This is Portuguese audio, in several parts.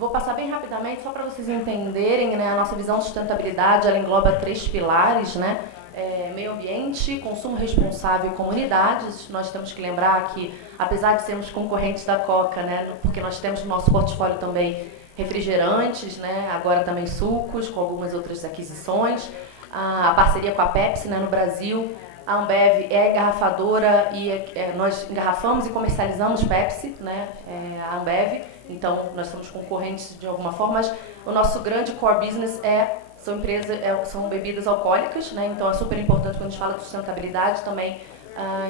Vou passar bem rapidamente, só para vocês entenderem, né, a nossa visão de sustentabilidade, ela engloba 3 pilares, né? Meio ambiente, consumo responsável e comunidades. Nós temos que lembrar que, apesar de sermos concorrentes da Coca, né, porque nós temos no nosso portfólio também refrigerantes, né, agora também sucos, com algumas outras aquisições, a parceria com a Pepsi, né, no Brasil. A Ambev é engarrafadora e nós engarrafamos e comercializamos Pepsi, né, a Ambev, então nós somos concorrentes de alguma forma, mas o nosso grande core business são bebidas alcoólicas, né, então é super importante quando a gente fala de sustentabilidade também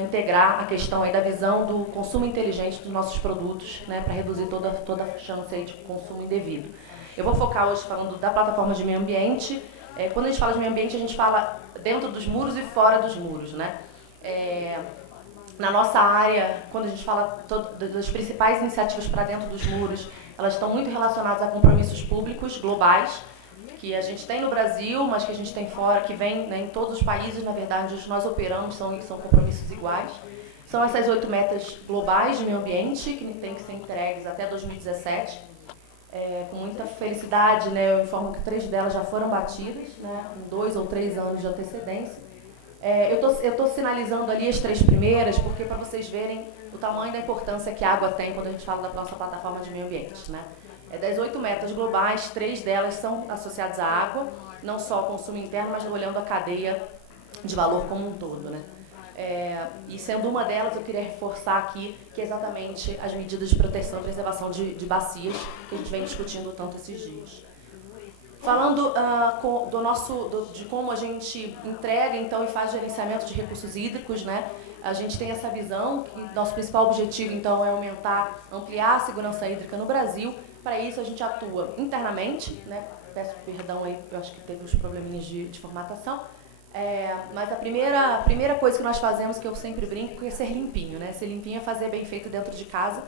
integrar a questão aí da visão do consumo inteligente dos nossos produtos, né, para reduzir toda a chance aí de consumo indevido. Eu vou focar hoje falando da plataforma de meio ambiente. Quando a gente fala de meio ambiente, a gente fala dentro dos muros e fora dos muros, né? Na nossa área, quando a gente fala das principais iniciativas para dentro dos muros, elas estão muito relacionadas a compromissos públicos globais, que a gente tem no Brasil, mas que a gente tem fora, que vem, né, em todos os países, na verdade, onde nós operamos, são compromissos iguais. São essas 8 metas globais de meio ambiente, que têm que ser entregues até 2017. Com muita felicidade, né, eu informo que 3 delas já foram batidas, né, com 2 ou 3 anos de antecedência. Eu tô sinalizando ali as 3 primeiras, porque para vocês verem o tamanho da importância que a água tem quando a gente fala da nossa plataforma de meio ambiente, né. Das 8 metas globais, 3 delas são associadas à água, não só ao consumo interno, mas olhando a cadeia de valor como um todo, né. E sendo uma delas, eu queria reforçar aqui que é exatamente as medidas de proteção e preservação de bacias que a gente vem discutindo tanto esses dias. Falando de como a gente entrega então e faz gerenciamento de recursos hídricos, né? A gente tem essa visão que nosso principal objetivo então é ampliar a segurança hídrica no Brasil. Para isso a gente atua internamente, né? Peço perdão aí, eu acho que teve uns probleminhas de formatação. Mas a primeira coisa que nós fazemos, que eu sempre brinco, é ser limpinho, né? Ser limpinho é fazer bem feito dentro de casa.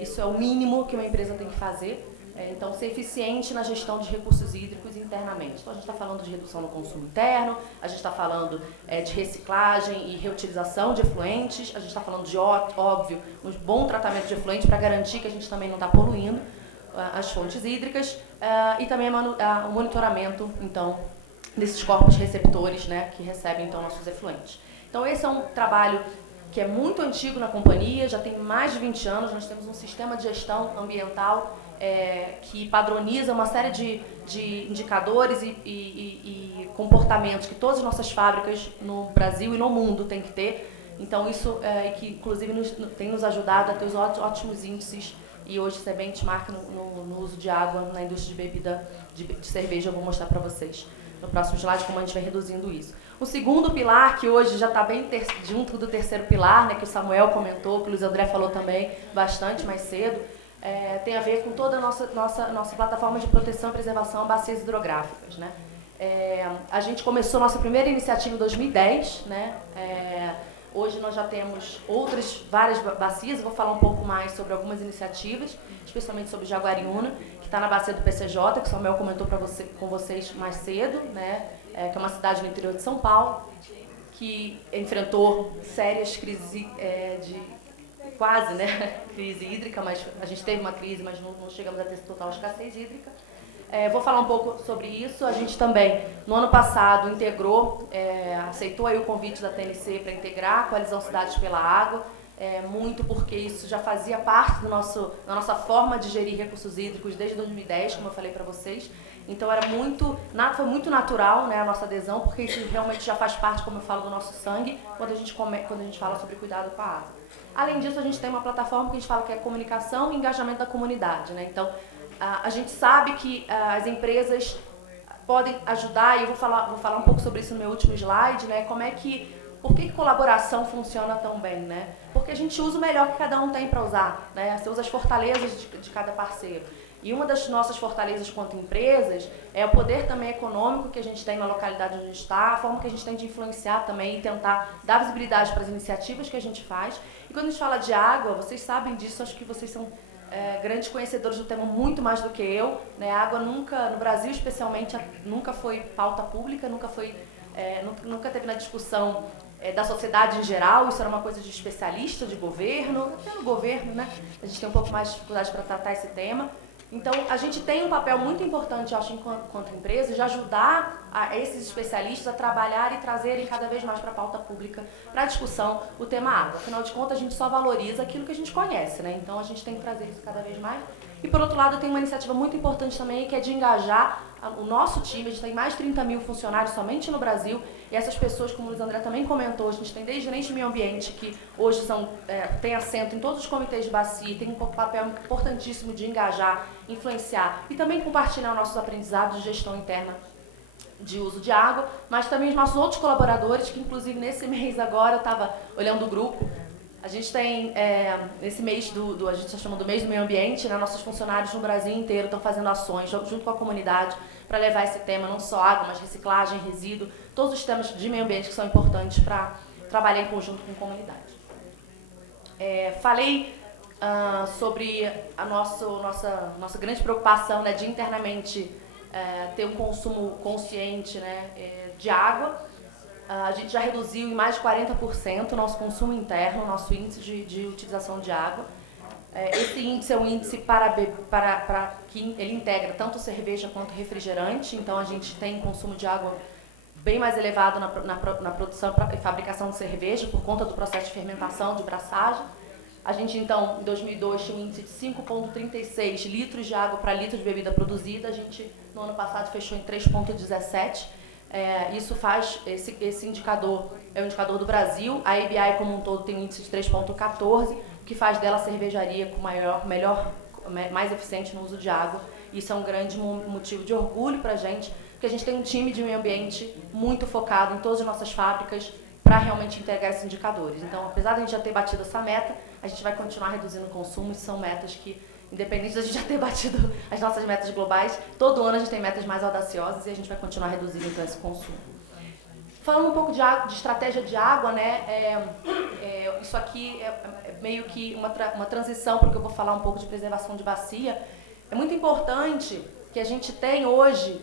Isso é o mínimo que uma empresa tem que fazer. Então, ser eficiente na gestão de recursos hídricos internamente. Então, a gente está falando de redução no consumo interno, a gente está falando de reciclagem e reutilização de efluentes, a gente está falando de, óbvio, um bom tratamento de efluente para garantir que a gente também não está poluindo as fontes hídricas e também o monitoramento, então, desses corpos receptores, né, que recebem então nossos efluentes. Então esse é um trabalho que é muito antigo na companhia, já tem mais de 20 anos, nós temos um sistema de gestão ambiental que padroniza uma série de indicadores e comportamentos que todas as nossas fábricas no Brasil e no mundo têm que ter. Então isso que inclusive tem nos ajudado a ter os ótimos índices e hoje isso é benchmark no uso de água na indústria de bebida de cerveja, eu vou mostrar para vocês no próximo slide como a gente vai reduzindo isso. O segundo pilar, que hoje já está bem junto do terceiro pilar, né, que o Samuel comentou, que o Luiz André falou também bastante mais cedo, tem a ver com toda a nossa plataforma de proteção e preservação bacias hidrográficas, né? A gente começou nossa primeira iniciativa em 2010, né? Hoje nós já temos várias bacias, eu vou falar um pouco mais sobre algumas iniciativas, especialmente sobre Jaguariúna, que está na bacia do PCJ, que o Samuel comentou com vocês mais cedo, né? Que é uma cidade no interior de São Paulo, que enfrentou sérias crises quase, né, crise hídrica, mas a gente teve uma crise, mas não chegamos a ter total escassez hídrica. Vou falar um pouco sobre isso. A gente também, no ano passado, aceitou aí o convite da TNC para integrar a Coalizão Cidades pela Água, muito porque isso já fazia parte da nossa forma de gerir recursos hídricos desde 2010, como eu falei para vocês. Então foi muito natural, né, a nossa adesão, porque isso realmente já faz parte, como eu falo, do nosso sangue, quando a gente fala sobre cuidado com a água. Além disso, a gente tem uma plataforma que a gente fala que é comunicação e engajamento da comunidade, né? Então, a gente sabe que as empresas podem ajudar, e eu vou falar um pouco sobre isso no meu último slide, né? Por que colaboração funciona tão bem, né? Porque a gente usa o melhor que cada um tem para usar, né? Você usa as fortalezas de cada parceiro. E uma das nossas fortalezas quanto empresas é o poder também econômico que a gente tem na localidade onde a gente está, a forma que a gente tem de influenciar também e tentar dar visibilidade para as iniciativas que a gente faz. E quando a gente fala de água, vocês sabem disso, acho que vocês são grandes conhecedores do tema muito mais do que eu, né? A água nunca, no Brasil especialmente, nunca foi pauta pública, nunca teve na discussão da sociedade em geral, isso era uma coisa de especialista, de governo, até no governo, né? A gente tem um pouco mais de dificuldade para tratar esse tema. Então, a gente tem um papel muito importante, eu acho, enquanto empresa, de ajudar esses especialistas a trabalhar e trazerem cada vez mais para a pauta pública, para a discussão, o tema água. Afinal de contas, a gente só valoriza aquilo que a gente conhece, né? Então, a gente tem que trazer isso cada vez mais. E, por outro lado, tem uma iniciativa muito importante também, que é de engajar o nosso time. A gente tem mais de 30 mil funcionários somente no Brasil, e essas pessoas, como o Luiz André também comentou, a gente tem desde gerentes de meio ambiente, que hoje têm assento em todos os comitês de bacia, tem um papel importantíssimo de engajar, influenciar e também compartilhar nossos aprendizados de gestão interna de uso de água, mas também os nossos outros colaboradores, que inclusive nesse mês agora, eu estava olhando o grupo, a gente tem, nesse mês a gente está chamando do mês do meio ambiente, né, nossos funcionários no Brasil inteiro estão fazendo ações junto com a comunidade para levar esse tema, não só água, mas reciclagem, resíduo, todos os temas de meio ambiente que são importantes para trabalhar em conjunto com a comunidade. Falei sobre a nossa grande preocupação, né, de internamente ter um consumo consciente, né, de água. A gente já reduziu em mais de 40% o nosso consumo interno, nosso índice de utilização de água. Esse índice é um índice que ele integra tanto cerveja quanto refrigerante, então a gente tem consumo de água bem mais elevado na produção e fabricação de cerveja, por conta do processo de fermentação, de braçagem. A gente, então, em 2002, tinha um índice de 5,36 litros de água para litro de bebida produzida. A gente, no ano passado, fechou em 3,17. Isso faz, esse indicador é o indicador do Brasil. A ABI, como um todo, tem um índice de 3,14, o que faz dela a cervejaria com mais eficiente no uso de água. Isso é um grande motivo de orgulho para a gente, porque a gente tem um time de meio ambiente muito focado em todas as nossas fábricas para realmente integrar esses indicadores. Então, apesar de a gente já ter batido essa meta, a gente vai continuar reduzindo o consumo, e são metas que, independente de a gente já ter batido as nossas metas globais, todo ano a gente tem metas mais audaciosas e a gente vai continuar reduzindo então esse consumo. Falando um pouco de estratégia de água, né, isso aqui é meio que uma transição para o que eu vou falar um pouco de preservação de bacia. É muito importante que a gente tenha hoje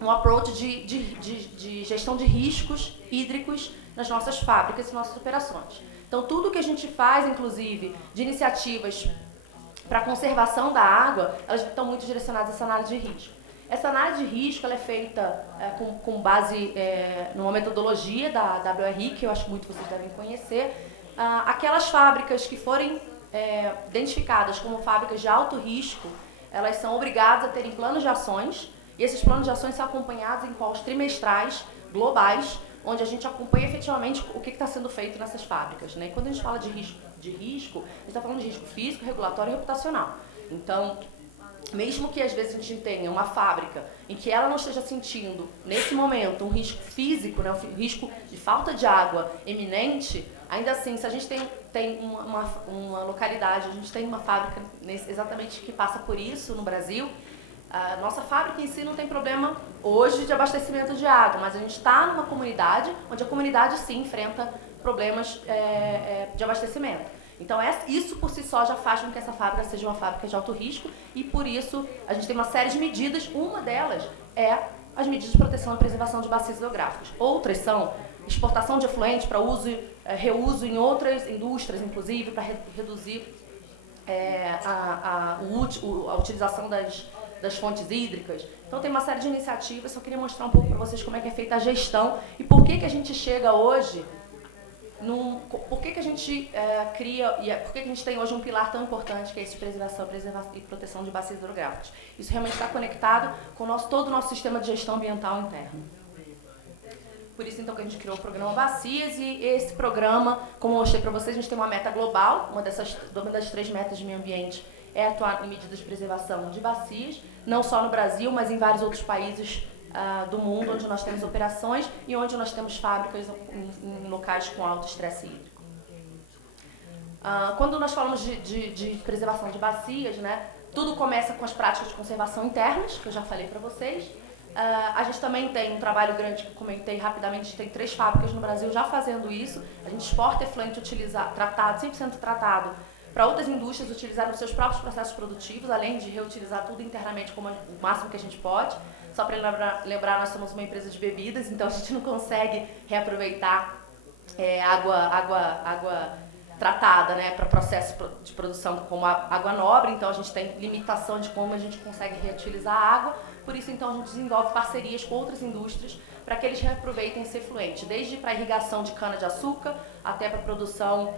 um approach de gestão de riscos hídricos nas nossas fábricas e nossas operações. Então, tudo que a gente faz, inclusive, de iniciativas para a conservação da água, elas estão muito direcionadas a essa análise de risco. Essa análise de risco ela é feita com base numa metodologia da WRI, que eu acho que muitos de vocês devem conhecer. Aquelas fábricas que forem identificadas como fábricas de alto risco, elas são obrigadas a terem planos de ações, e esses planos de ações são acompanhados em calls trimestrais, globais, onde a gente acompanha efetivamente o que está sendo feito nessas fábricas, né? E quando a gente fala de risco, a gente está falando de risco físico, regulatório e reputacional. Então, mesmo que às vezes a gente tenha uma fábrica em que ela não esteja sentindo, nesse momento, um risco físico, né, um risco de falta de água eminente, ainda assim, se a gente tem uma localidade, a gente tem uma fábrica exatamente que passa por isso no Brasil, a nossa fábrica em si não tem problema hoje de abastecimento de água, mas a gente está numa comunidade onde a comunidade sim enfrenta problemas de abastecimento. Então isso por si só já faz com que essa fábrica seja uma fábrica de alto risco e por isso a gente tem uma série de medidas, uma delas é as medidas de proteção e preservação de bacias hidrográficas. Outras são exportação de efluentes para uso reuso em outras indústrias, inclusive, para reduzir a utilização das fontes hídricas. Então tem uma série de iniciativas, só queria mostrar um pouco para vocês como é que é feita a gestão e por que a gente chega hoje, por que a gente cria, e por que a gente tem hoje um pilar tão importante que é esse de preservação e proteção de bacias hidrográficas. Isso realmente está conectado com todo o nosso sistema de gestão ambiental interno. Por isso, então, que a gente criou o programa Bacias e esse programa, como eu mostrei para vocês, a gente tem uma meta global, uma das 3 metas de meio ambiente é atuar em medidas de preservação de bacias, não só no Brasil, mas em vários outros países do mundo, onde nós temos operações e onde nós temos fábricas em locais com alto estresse hídrico. Quando nós falamos de preservação de bacias, né, tudo começa com as práticas de conservação internas, que eu já falei para vocês. A gente também tem um trabalho grande, que eu comentei rapidamente, a gente tem 3 fábricas no Brasil já fazendo isso. A gente exporta efluente tratado, 100% tratado, para outras indústrias utilizar nos seus próprios processos produtivos, além de reutilizar tudo internamente como o máximo que a gente pode. Só para lembrar, nós somos uma empresa de bebidas, então a gente não consegue reaproveitar água tratada, né, para processo de produção como a água nobre, então a gente tem limitação de como a gente consegue reutilizar a água, por isso então a gente desenvolve parcerias com outras indústrias para que eles reaproveitem esse efluente, desde para irrigação de cana-de-açúcar até para produção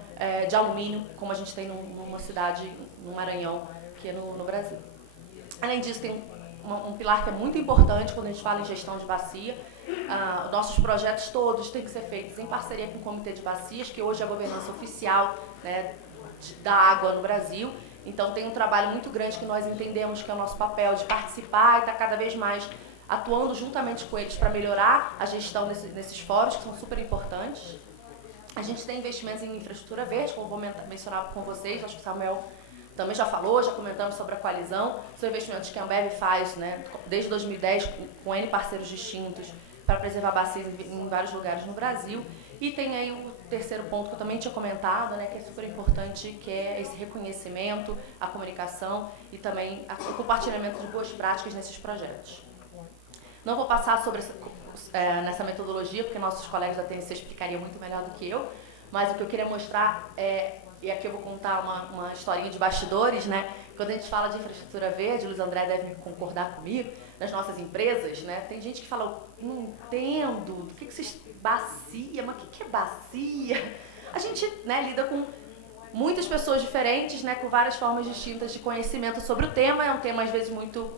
de alumínio, como a gente tem numa cidade, no Maranhão, que é no Brasil. Além disso, tem um pilar que é muito importante quando a gente fala em gestão de bacia. Nossos projetos todos têm que ser feitos em parceria com o Comitê de Bacias, que hoje é a governança oficial, né, da água no Brasil. Então tem um trabalho muito grande que nós entendemos que é o nosso papel de participar e estar cada vez mais atuando juntamente com eles para melhorar a gestão nesses fóruns, que são super importantes. A gente tem investimentos em infraestrutura verde, como vou mencionar com vocês, acho que o Samuel também já falou, já comentamos sobre a coalizão. São investimentos que a Ambev faz, né, desde 2010, com N parceiros distintos, para preservar bacias em vários lugares no Brasil. E tem aí o terceiro ponto que eu também tinha comentado, né, que é super importante, que é esse reconhecimento, a comunicação e também o compartilhamento de boas práticas nesses projetos. Não vou passar sobre nessa metodologia, porque nossos colegas da TNC explicariam muito melhor do que eu, mas o que eu queria mostrar e aqui eu vou contar uma historinha de bastidores, né? Quando a gente fala de infraestrutura verde, o Luiz André deve concordar comigo, nas nossas empresas, né? Tem gente que fala, não entendo, do que vocês... Bacia, mas o que é bacia? A gente, né, lida com muitas pessoas diferentes, né, com várias formas distintas de conhecimento sobre o tema, é um tema às vezes muito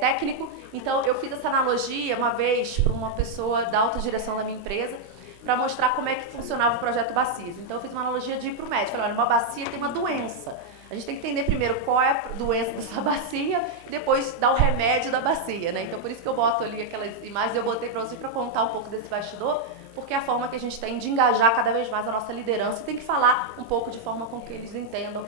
técnico, então eu fiz essa analogia uma vez para uma pessoa da alta direção da minha empresa, para mostrar como é que funcionava o projeto Bacias. Então eu fiz uma analogia de ir para o médico, falei, olha, uma bacia tem uma doença. A gente tem que entender primeiro qual é a doença dessa bacia e depois dar o remédio da bacia, né? Então por isso que eu boto ali aquelas imagens, eu botei para vocês para contar um pouco desse bastidor, porque é a forma que a gente tem de engajar cada vez mais a nossa liderança e tem que falar um pouco de forma com que eles entendam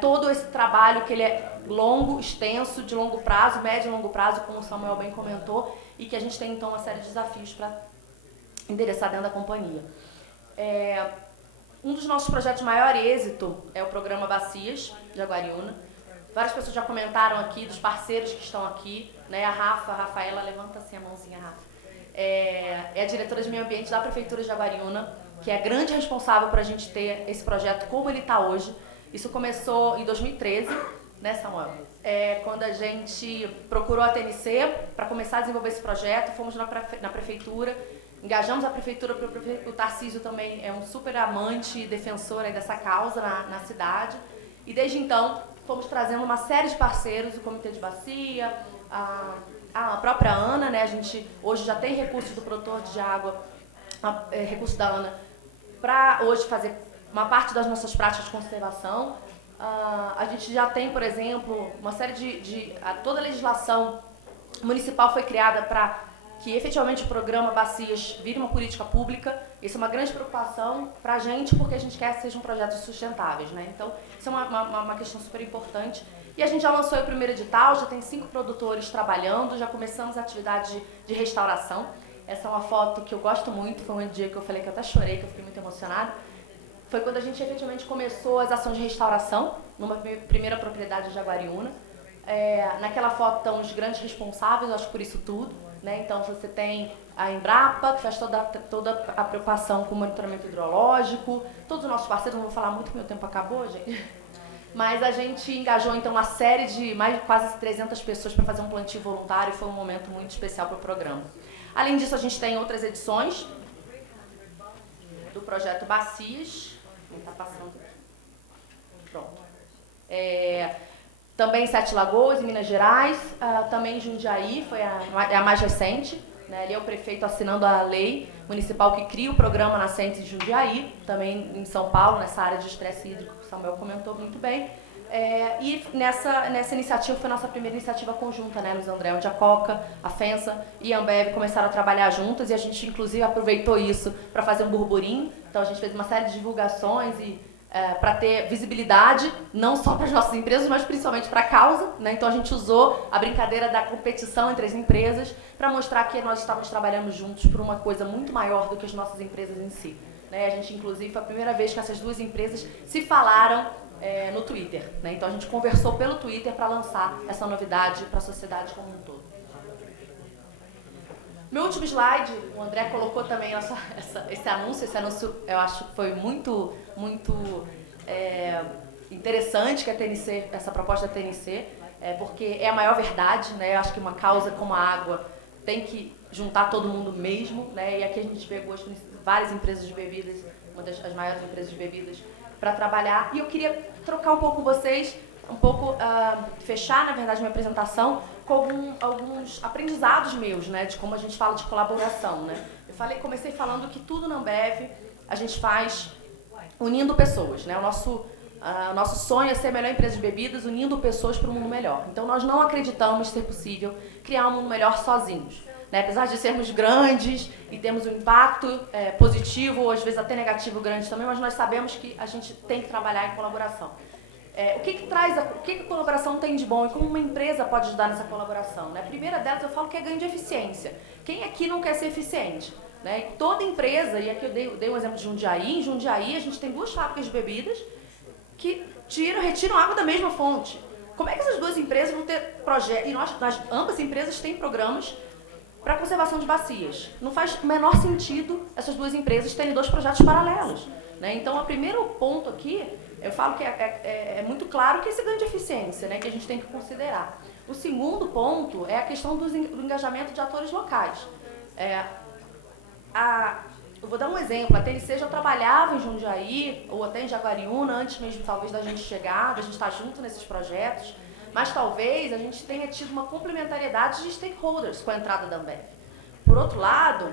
todo esse trabalho, que ele é longo, extenso, de longo prazo, médio e longo prazo, como o Samuel bem comentou, e que a gente tem então uma série de desafios para endereçar dentro da companhia. Um dos nossos projetos de maior êxito é o programa Bacias, de Jaguariúna. Várias pessoas já comentaram aqui, dos parceiros que estão aqui, né? A Rafaela, levanta assim a mãozinha, Rafa. É a diretora de meio ambiente da Prefeitura de Jaguariúna, que é a grande responsável por a gente ter esse projeto como ele está hoje. Isso começou em 2013, né, Samuel? Quando a gente procurou a TNC para começar a desenvolver esse projeto, fomos na Prefeitura, engajamos a Prefeitura, porque o Tarcísio também é um super amante e defensor aí dessa causa na cidade. E desde então, fomos trazendo uma série de parceiros, o Comitê de Bacia, a própria ANA, né? A gente hoje já tem recursos do produtor de água, recursos da ANA, para hoje fazer uma parte das nossas práticas de conservação. A gente já tem, por exemplo, uma série toda a legislação municipal foi criada para que efetivamente o programa Bacias vire uma política pública. Isso é uma grande preocupação para a gente, porque a gente quer que sejam projetos sustentáveis, né? Então, isso é uma questão super importante. E a gente já lançou o primeiro edital, já tem 5 produtores trabalhando, já começamos a atividade de restauração. Essa é uma foto que eu gosto muito, foi um dia que eu falei que eu até chorei, que eu fiquei muito emocionada. Foi quando a gente efetivamente começou as ações de restauração, numa primeira propriedade de Jaguariúna. Naquela foto estão os grandes responsáveis, acho que por isso tudo, né? Então você tem a Embrapa, que faz toda a preocupação com o monitoramento hidrológico, todos os nossos parceiros, não vou falar muito, meu tempo acabou, gente. Mas a gente engajou então uma série de quase 300 pessoas para fazer um plantio voluntário e foi um momento muito especial para o programa. Além disso, a gente tem outras edições do projeto Bacias. Está passando aqui. Pronto. Também em Sete Lagoas, em Minas Gerais, também em Jundiaí, foi a mais recente. Né? Ali é o prefeito assinando a lei municipal que cria o programa Nascentes de Jundiaí, também em São Paulo, nessa área de estresse hídrico que o Samuel comentou muito bem. E nessa iniciativa foi a nossa primeira iniciativa conjunta, né, Luiz André, onde a Coca, a FENSA e a Ambev começaram a trabalhar juntas e a gente, inclusive, aproveitou isso para fazer um burburinho. Então, a gente fez uma série de divulgações para ter visibilidade, não só para as nossas empresas, mas principalmente para a causa, né? Então, a gente usou a brincadeira da competição entre as empresas para mostrar que nós estávamos trabalhando juntos por uma coisa muito maior do que as nossas empresas em si. Né? A gente, inclusive, foi a primeira vez que essas duas empresas se falaram no Twitter, né? Então a gente conversou pelo Twitter para lançar essa novidade para a sociedade como um todo. Meu último slide, o André colocou também esse anúncio eu acho que foi muito interessante que a TNC, essa proposta da TNC, porque é a maior verdade, né? Eu acho que uma causa como a água tem que juntar todo mundo mesmo, né? E aqui a gente pegou várias empresas de bebidas, uma das maiores empresas de bebidas, para trabalhar. E eu queria trocar um pouco com vocês, fechar, na verdade, minha apresentação com alguns aprendizados meus, né? De como a gente fala de colaboração, né? Comecei falando que tudo na Ambev a gente faz unindo pessoas, né? O nosso sonho é ser a melhor empresa de bebidas, unindo pessoas para um mundo melhor. Então, nós não acreditamos ser possível criar um mundo melhor sozinhos. Né? Apesar de sermos grandes e termos um impacto positivo, ou às vezes até negativo grande também, mas nós sabemos que a gente tem que trabalhar em colaboração. O que a colaboração tem de bom e como uma empresa pode ajudar nessa colaboração? Né? A primeira delas, eu falo que é ganho de eficiência. Quem aqui não quer ser eficiente? Né? E toda empresa, e aqui eu dei um exemplo de Jundiaí, em Jundiaí a gente tem 2 fábricas de bebidas que retiram água da mesma fonte. Como é que essas 2 empresas vão ter projetos? E ambas empresas têm programas para conservação de bacias. Não faz o menor sentido essas 2 empresas terem 2 projetos paralelos. Né? Então, o primeiro ponto aqui, eu falo que é muito claro que esse ganho de eficiência, né, que a gente tem que considerar. O segundo ponto é a questão do engajamento de atores locais. Eu vou dar um exemplo, a TNC já trabalhava em Jundiaí, ou até em Jaguariúna, antes mesmo talvez da gente chegar, da gente estar junto nesses projetos, mas talvez a gente tenha tido uma complementariedade de stakeholders com a entrada da Ambev. Por outro lado,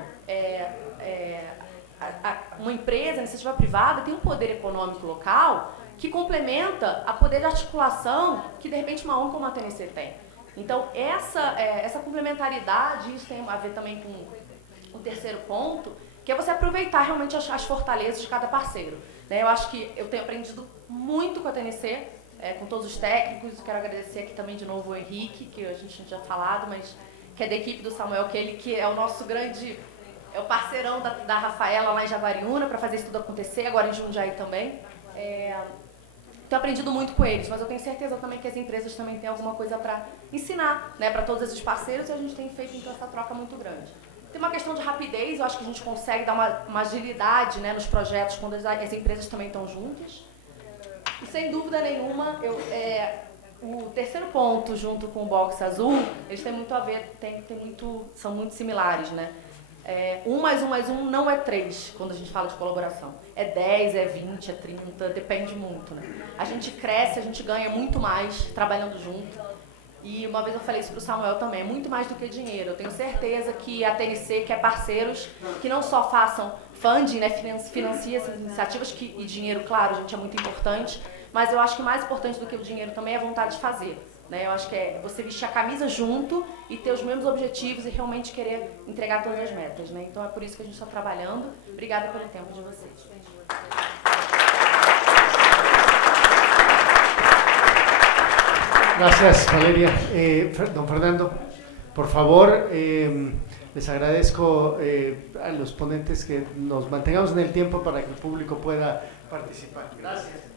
uma empresa, a iniciativa privada, tem um poder econômico local que complementa a poder de articulação que, de repente, uma ONG como a TNC tem. Então, essa complementariedade, isso tem a ver também com o terceiro ponto, que é você aproveitar realmente as fortalezas de cada parceiro. Né? Eu acho que eu tenho aprendido muito com a TNC, com todos os técnicos. Quero agradecer aqui também de novo o Henrique, que a gente já falado, mas que é da equipe do Samuel, que é o nosso grande, é o parceirão da Rafaela lá em Jaguariúna, para fazer isso tudo acontecer, agora em Jundiaí também. Tenho aprendido muito com eles, mas eu tenho certeza também que as empresas também têm alguma coisa para ensinar, né, para todos esses parceiros, e a gente tem feito então essa troca muito grande. Tem uma questão de rapidez, eu acho que a gente consegue dar uma agilidade, né, nos projetos quando as empresas também estão juntas. E sem dúvida nenhuma, o terceiro ponto, junto com o Box Azul, eles têm muito a ver, são muito similares, né? 1 mais 1 mais 1 não é 3 quando a gente fala de colaboração. É 10, é 20, é 30, depende muito, né? A gente cresce, a gente ganha muito mais trabalhando junto. E uma vez eu falei isso para o Samuel também, é muito mais do que dinheiro. Eu tenho certeza que a TNC quer parceiros que não só façam funding, né, financia essas iniciativas, e dinheiro, claro, gente, é muito importante, mas eu acho que mais importante do que o dinheiro também é a vontade de fazer. Né? Eu acho que é você vestir a camisa junto e ter os mesmos objetivos e realmente querer entregar todas as metas. Né? Então é por isso que a gente está trabalhando. Obrigada pelo tempo de vocês. Gracias, Valeria. Don Fernando, por favor, les agradezco a los ponentes que nos mantengamos en el tiempo para que el público pueda participar. Gracias.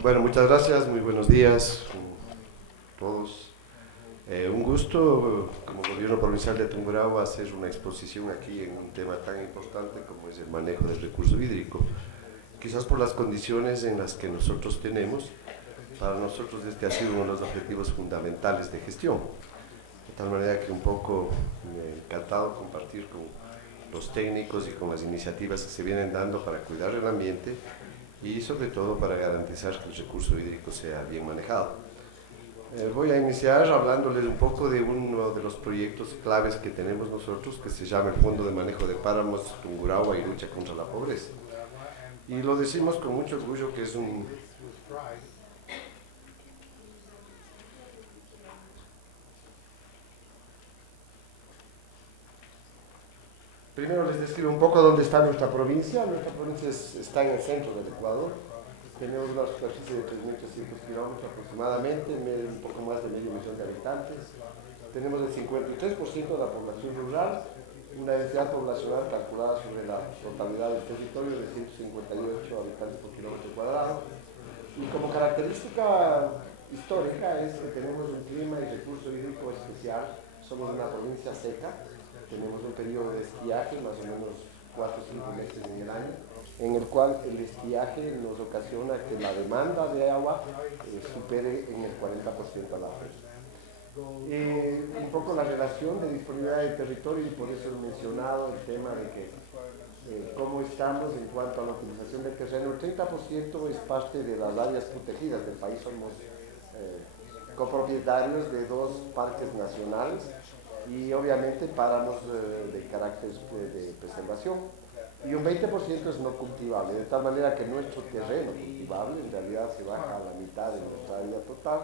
Bueno, muchas gracias, muy buenos días a todos. Un gusto, como Gobierno Provincial de Tungurahua, hacer una exposición aquí en un tema tan importante como es el manejo del recurso hídrico. Quizás por las condiciones en las que nosotros tenemos, para nosotros este ha sido uno de los objetivos fundamentales de gestión. De tal manera que un poco me he encantado compartir con los técnicos y con las iniciativas que se vienen dando para cuidar el ambiente y sobre todo para garantizar que el recurso hídrico sea bien manejado. Voy a iniciar hablándoles un poco de uno de los proyectos claves que tenemos nosotros, que se llama el Fondo de Manejo de Páramos Tungurahua y Lucha contra la Pobreza. Y lo decimos con mucho orgullo que es un... Primero les describo un poco dónde está nuestra provincia. Nuestra provincia está en el centro del Ecuador. Tenemos una superficie de 3.300 kilómetros aproximadamente, un poco más de medio millón de habitantes. Tenemos el 53% de la población rural, una densidad poblacional calculada sobre la totalidad del territorio de 158 habitantes por kilómetro cuadrado. Y como característica histórica es que tenemos un clima y recurso hídrico especial. Somos una provincia seca, tenemos un periodo de estiaje, más o menos 4 o 5 meses en el año, en el cual el estiaje nos ocasiona que la demanda de agua supere en el 40% a la fecha. Un poco la relación de disponibilidad del territorio, y por eso he mencionado el tema de que cómo estamos en cuanto a la utilización del terreno. El 30% es parte de las áreas protegidas del país. Somos copropietarios de 2 parques nacionales y obviamente páramos de carácter de preservación, y un 20% es no cultivable, de tal manera que nuestro terreno cultivable en realidad se baja a la mitad de nuestra área total,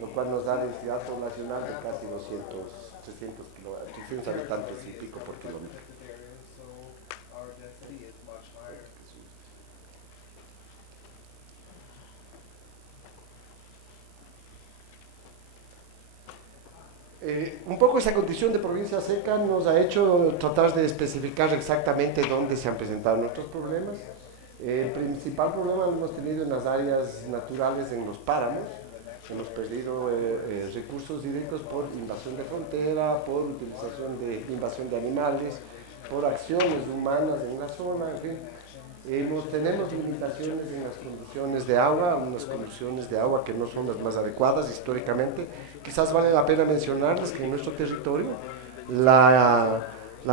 lo cual nos da densidad poblacional de casi 300 habitantes y pico por kilómetro. Un poco esa condición de provincia seca nos ha hecho tratar de especificar exactamente dónde se han presentado nuestros problemas. El principal problema lo hemos tenido en las áreas naturales, en los páramos. Hemos perdido recursos hídricos por invasión de frontera, por utilización de invasión de animales, por acciones humanas en la zona, en fin. Tenemos limitaciones en las condiciones de agua, unas condiciones de agua que no son las más adecuadas históricamente. Quizás vale la pena mencionarles que en nuestro territorio la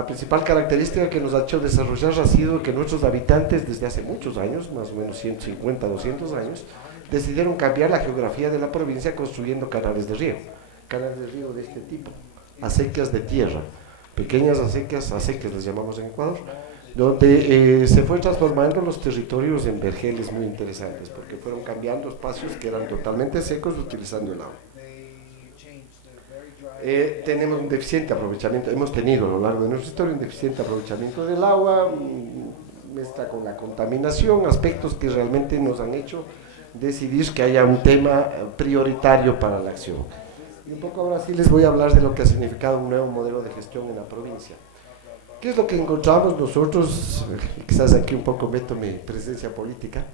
principal característica que nos ha hecho desarrollar ha sido que nuestros habitantes desde hace muchos años, más o menos 150, 200 años, decidieron cambiar la geografía de la provincia construyendo canales de riego de este tipo, acequias de tierra, pequeñas acequias les llamamos en Ecuador, donde se fue transformando los territorios en vergeles muy interesantes, porque fueron cambiando espacios que eran totalmente secos utilizando el agua. Tenemos un deficiente aprovechamiento, hemos tenido a lo largo de nuestra historia un deficiente aprovechamiento del agua, mezcla con la contaminación, aspectos que realmente nos han hecho decidir que haya un tema prioritario para la acción. Y un poco ahora sí les voy a hablar de lo que ha significado un nuevo modelo de gestión en la provincia. ¿Qué es lo que encontramos nosotros? Quizás aquí un poco meto mi presencia política.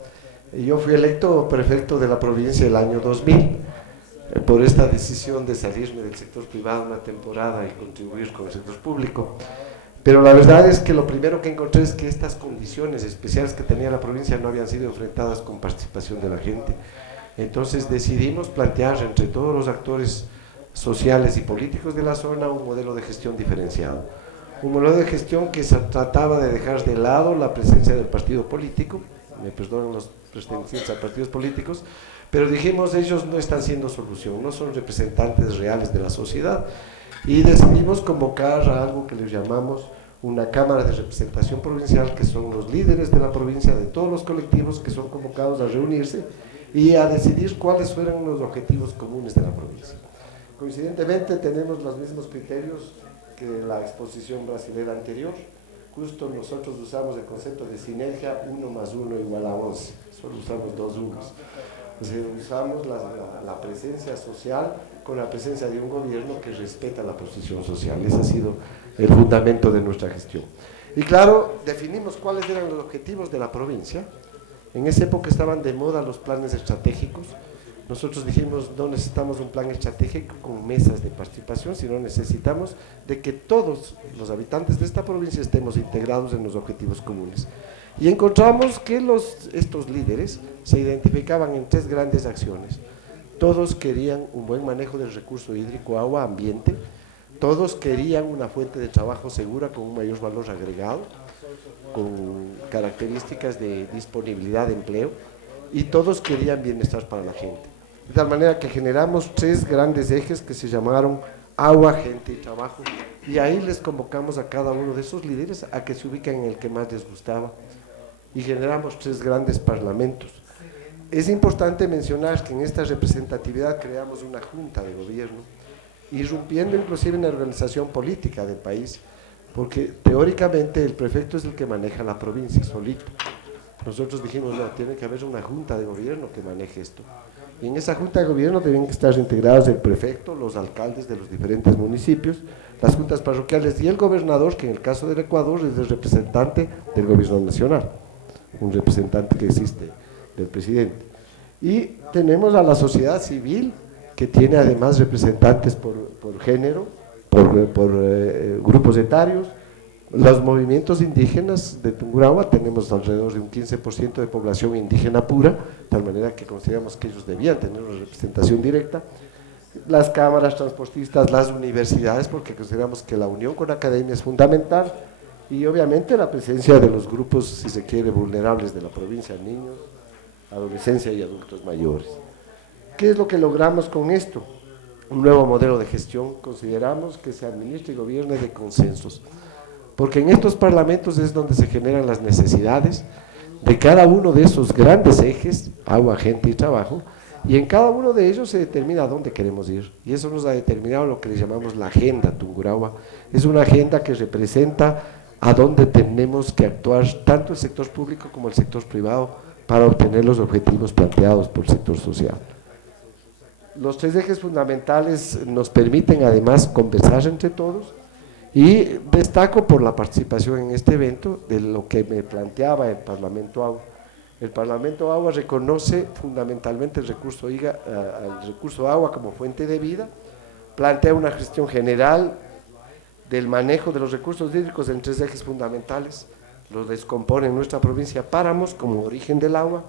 Yo fui electo prefecto de la provincia el año 2000 por esta decisión de salirme del sector privado una temporada y contribuir con el sector público. Pero la verdad es que lo primero que encontré es que estas condiciones especiales que tenía la provincia no habían sido enfrentadas con participación de la gente. Entonces decidimos plantear entre todos los actores sociales y políticos de la zona un modelo de gestión diferenciado. Un modelo de gestión que se trataba de dejar de lado la presencia del partido político, me perdonan los pertenecientes a partidos políticos, pero dijimos ellos no están siendo solución, no son representantes reales de la sociedad, y decidimos convocar a algo que les llamamos una cámara de representación provincial, que son los líderes de la provincia, de todos los colectivos que son convocados a reunirse y a decidir cuáles fueran los objetivos comunes de la provincia. Coincidentemente tenemos los mismos criterios que la exposición brasilera anterior. Justo nosotros usamos el concepto de sinergia 1 más 1 igual a 11, solo usamos 2 unos. O sea, usamos la presencia social con la presencia de un gobierno que respeta la posición social. Ese ha sido el fundamento de nuestra gestión. Y claro, definimos cuáles eran los objetivos de la provincia. En esa época estaban de moda los planes estratégicos. Nosotros dijimos, no necesitamos un plan estratégico con mesas de participación, sino necesitamos de que todos los habitantes de esta provincia estemos integrados en los objetivos comunes. Y encontramos que estos líderes se identificaban en 3 grandes acciones. Todos querían un buen manejo del recurso hídrico, agua, ambiente. Todos querían una fuente de trabajo segura con un mayor valor agregado, con características de disponibilidad de empleo, y todos querían bienestar para la gente. De tal manera que generamos 3 grandes ejes que se llamaron agua, gente y trabajo, y ahí les convocamos a cada uno de esos líderes a que se ubiquen en el que más les gustaba, y generamos 3 grandes parlamentos. Es importante mencionar que en esta representatividad creamos una junta de gobierno, irrumpiendo inclusive en la organización política del país, porque teóricamente el prefecto es el que maneja la provincia solito. Nosotros dijimos, no, tiene que haber una junta de gobierno que maneje esto. Y en esa junta de gobierno deben estar integrados el prefecto, los alcaldes de los diferentes municipios, las juntas parroquiales y el gobernador, que en el caso del Ecuador es el representante del gobierno nacional, un representante que existe del presidente. Y tenemos a la sociedad civil, que tiene además representantes por género, por grupos etarios. Los movimientos indígenas de Tungurahua, tenemos alrededor de un 15% de población indígena pura, de tal manera que consideramos que ellos debían tener una representación directa. Las cámaras transportistas, las universidades, porque consideramos que la unión con la academia es fundamental, y obviamente la presencia de los grupos, si se quiere, vulnerables de la provincia, niños, adolescencia y adultos mayores. ¿Qué es lo que logramos con esto? Un nuevo modelo de gestión. Consideramos que se administre y gobierne de consensos, porque en estos parlamentos es donde se generan las necesidades de cada uno de esos grandes ejes, agua, gente y trabajo, y en cada uno de ellos se determina a dónde queremos ir, y eso nos ha determinado lo que le llamamos la agenda Tungurahua. Es una agenda que representa a dónde tenemos que actuar tanto el sector público como el sector privado para obtener los objetivos planteados por el sector social. Los 3 ejes fundamentales nos permiten además conversar entre todos, y destaco por la participación en este evento de lo que me planteaba el Parlamento Agua. El Parlamento Agua reconoce fundamentalmente el recurso agua como fuente de vida, plantea una gestión general del manejo de los recursos hídricos en 3 ejes fundamentales. Los descompone en nuestra provincia: páramos como origen del agua,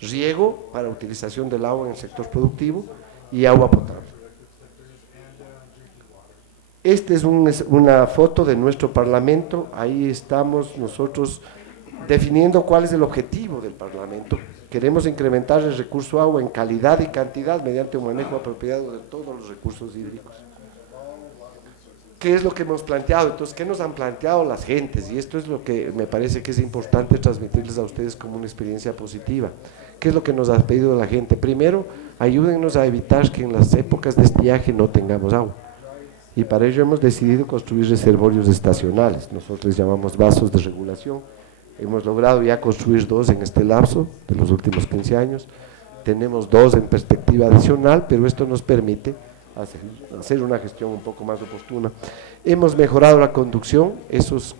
riego para utilización del agua en el sector productivo y agua potable. Esta es una foto de nuestro Parlamento. Ahí estamos nosotros definiendo cuál es el objetivo del Parlamento. Queremos incrementar el recurso agua en calidad y cantidad mediante un manejo apropiado de todos los recursos hídricos. ¿Qué es lo que hemos planteado? Entonces, ¿qué nos han planteado las gentes? Y esto es lo que me parece que es importante transmitirles a ustedes como una experiencia positiva. ¿Qué es lo que nos ha pedido la gente? Primero, ayúdennos a evitar que en las épocas de estiaje no tengamos agua. Y para ello hemos decidido construir reservorios estacionales, nosotros llamamos vasos de regulación. Hemos logrado ya construir 2 en este lapso de los últimos 15 años, tenemos 2 en perspectiva adicional, pero esto nos permite hacer una gestión un poco más oportuna. Hemos mejorado la conducción, esos